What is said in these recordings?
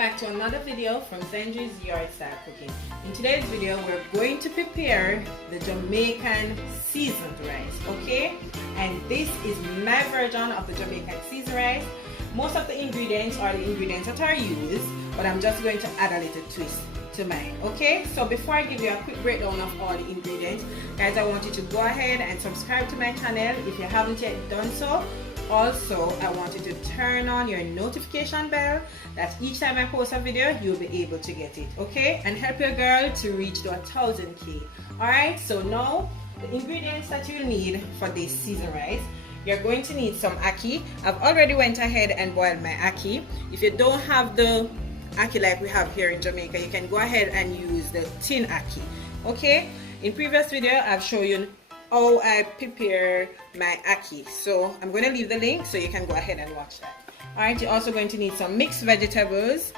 back to another video from Sandry's Yard Style Cooking. In today's video, we're going to prepare the Jamaican seasoned rice, okay? And this is my version of the Jamaican seasoned rice. Most of the ingredients are the ingredients that are used, but I'm just going to add a little twist to mine, okay? So before I give you a quick breakdown of all the ingredients, guys, I want you to go ahead and subscribe to my channel if you haven't yet done so. Also, I want you to turn on your notification bell that each time I post a video, you'll be able to get it, okay? And help your girl to reach to 1,000K. Alright, so now the ingredients that you'll need for this seasoned rice. You're going to need some ackee. I've already went ahead and boiled my ackee. If you don't have the ackee like we have here in Jamaica, you can go ahead and use the tin ackee, okay? In previous video, I've shown you how I prepare my ackee, so I'm going to leave the link so you can go ahead and watch that. Alright, you're also going to need some mixed vegetables,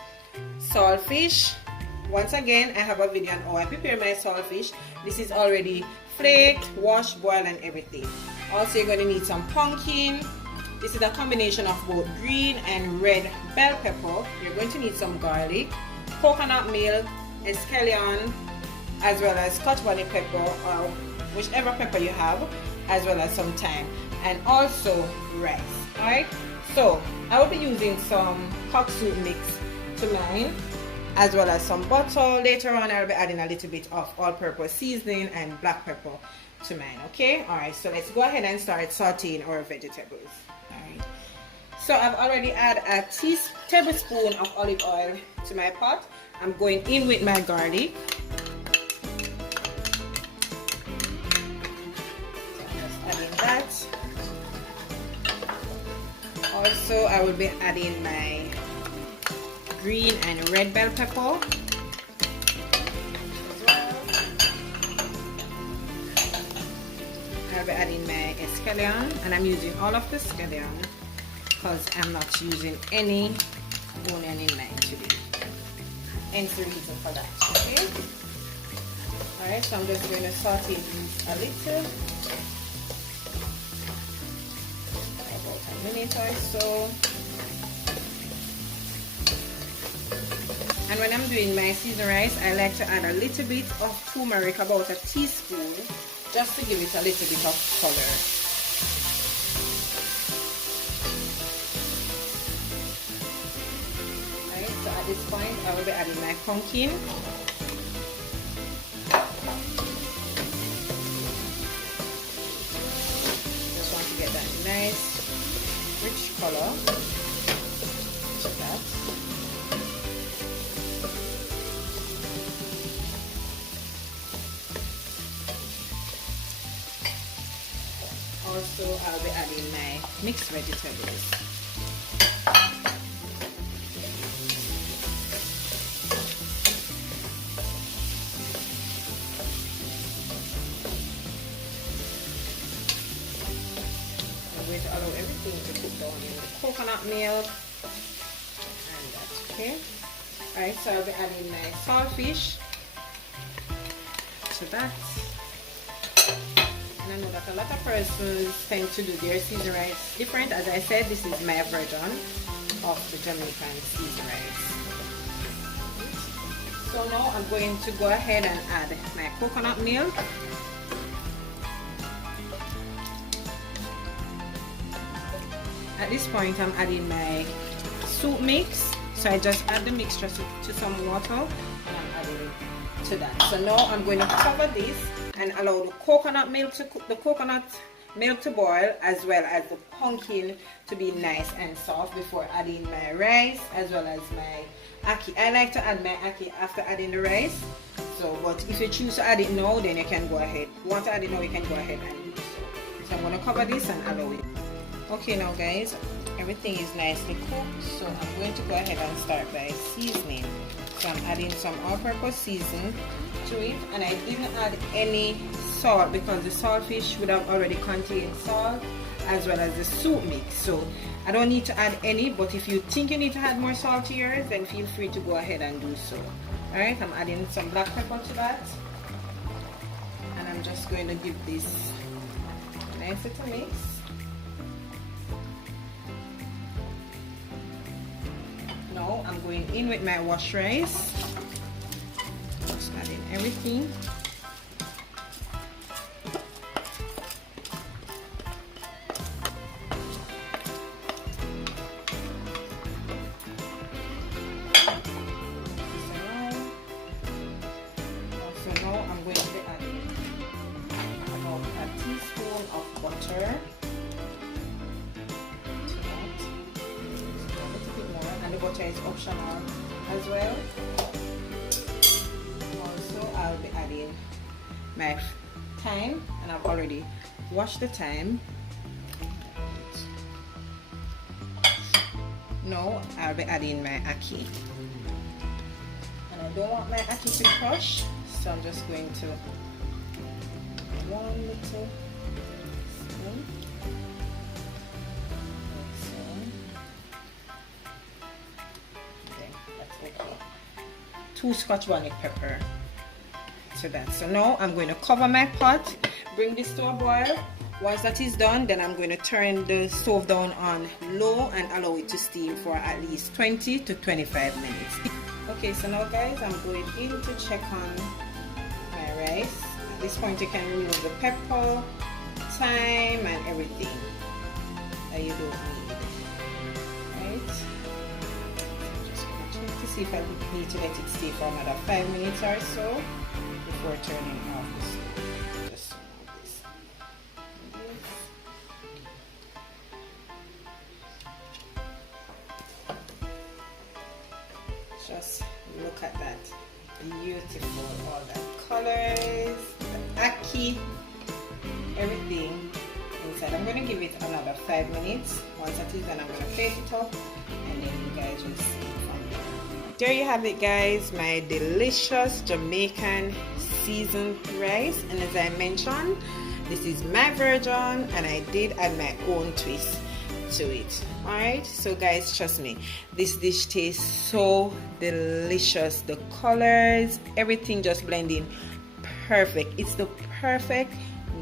saltfish. Once again, I have a video on how I prepare my saltfish. This is already flaked, washed, boiled and everything. Also, you're going to need some pumpkin. This is a combination of both green and red bell pepper. You're going to need some garlic, coconut milk, scallion, as well as scotch bonnet pepper or whichever pepper you have, as well as some thyme, and also rice. Alright, so I will be using some cock soup mix to mine, as well as some butter. Later on I'll be adding a little bit of all-purpose seasoning and black pepper to mine, okay? Alright, so let's go ahead and start sauteing our vegetables. Alright, so I've already added a tablespoon of olive oil to my pot. I'm going in with my garlic. That. Also, I will be adding my green and red bell pepper as well. I'll be adding my scallion, and I'm using all of the scallion because I'm not using any onion in mine today. Hence the reason for that, okay? Alright, so I'm just going to saute these a little. Minute or so. And when I'm doing my seasoned rice, I like to add a little bit of turmeric, about a teaspoon, just to give it a little bit of color. Alright, so at this point I will be adding my pumpkin. Just want to get that nice rich color to that. Also, I'll be adding my mixed vegetables. Allow everything to cook down in the coconut milk, and that's okay. Alright, so I'll be adding my saltfish to that. And I know that a lot of persons tend to do their seasoned rice different. As I said, this is my version of the Jamaican seasoned rice. So now I'm going to go ahead and add my coconut milk. At this point, I'm adding my soup mix. So I just add the mixture to some water, and I'm adding it to that. So now I'm going to cover this and allow the coconut milk to cook, the coconut milk to boil, as well as the pumpkin to be nice and soft before adding my rice as well as my ackee. I like to add my ackee after adding the rice. So, but if you choose to add it now, then you can go ahead. If you want to add it now, you can go ahead and do so. So I'm going to cover this and allow it. Okay, now guys, everything is nicely cooked, so I'm going to go ahead and start by seasoning. So I'm adding some all-purpose season to it, and I didn't add any salt because the saltfish would have already contained salt as well as the soup mix. So I don't need to add any, but if you think you need to add more salt to yours, then feel free to go ahead and do so. Alright, I'm adding some black pepper to that, and I'm just going to give this a nice little mix. now I'm going in with my wash rice. Just add in everything. So now I'm going to be adding about a teaspoon of butter. Butter is optional as well. Also, I'll be adding my thyme, and I've already washed the thyme. Now I'll be adding my ackee, and I don't want my ackee to crush, so I'm just going to one little spoon. Okay. 2 Scotch bonnet pepper to that. So now I'm going to cover my pot, bring this to a boil. Once that is done, then I'm going to turn the stove down on low and allow it to steam for at least 20 to 25 minutes. Okay, so now guys, I'm going in to check on my rice. At this point you can remove the pepper, thyme and everything that you don't need. Right? To see if I need to let it stay for another 5 minutes or so before turning off the stove. Just remove this. Just look at that. Beautiful. All the colors, the ackee, everything inside. I'm going to give it another 5 minutes. Once that is done, I'm going to plate it up and then you guys will see. There you have it guys, my delicious Jamaican seasoned rice, and as I mentioned, this is my version and I did add my own twist to it. Alright, so guys, trust me, this dish tastes so delicious. The colors, everything just blending perfect. It's the perfect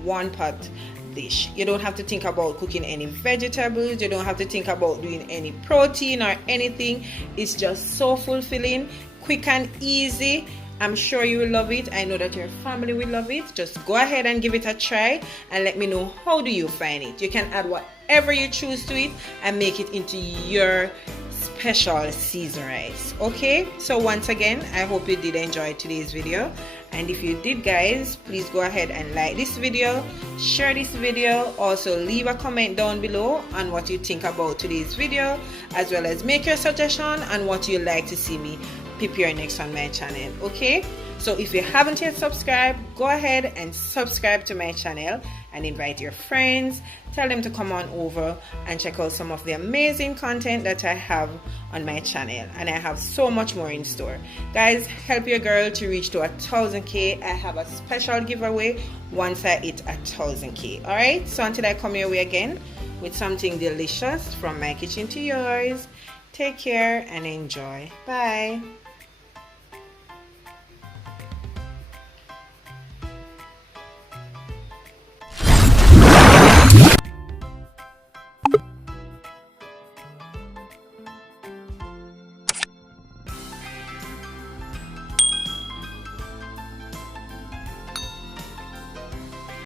one pot dish. You don't have to think about cooking any vegetables, you don't have to think about doing any protein or anything. It's just so fulfilling, quick and easy. I'm sure you will love it. I know that your family will love it. Just go ahead and give it a try and let me know how do you find it. You can add whatever you choose to it and make it into your special seasoned rice. Okay, so once again, I hope you did enjoy today's video, and if you did guys, please go ahead and like this video, share this video, also leave a comment down below on what you think about today's video, as well as make your suggestion on what you'd like to see me prepare next on my channel. Okay, so if you haven't yet subscribed, go ahead and subscribe to my channel and invite your friends, tell them to come on over and check out some of the amazing content that I have on my channel, and I have so much more in store. Guys, help your girl to reach to 1,000k. I have a special giveaway once I hit 1,000k. Alright, so until I come your way again with something delicious from my kitchen to yours, take care and enjoy. Bye.